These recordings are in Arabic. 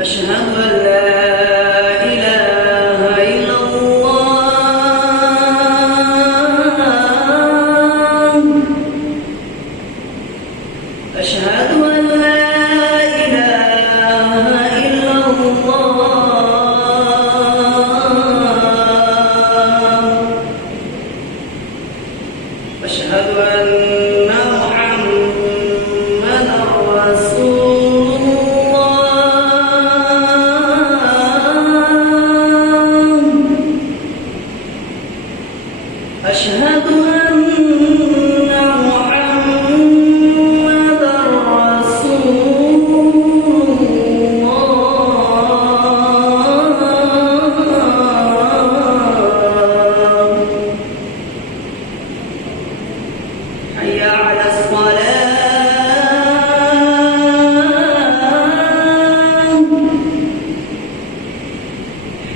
أشهد أن لا إله إلا الله. أشهد أن لا إله إلا الله. أشهد أن محمدًا رسول الله. أشهد أن محمدًا رسول الله. حي على الصلاة.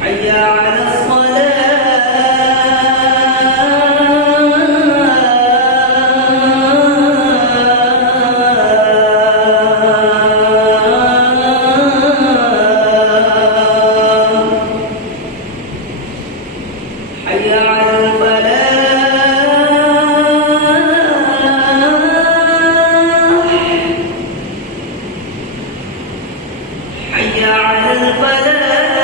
حي على حي على الفلاح. حي على الفلاح.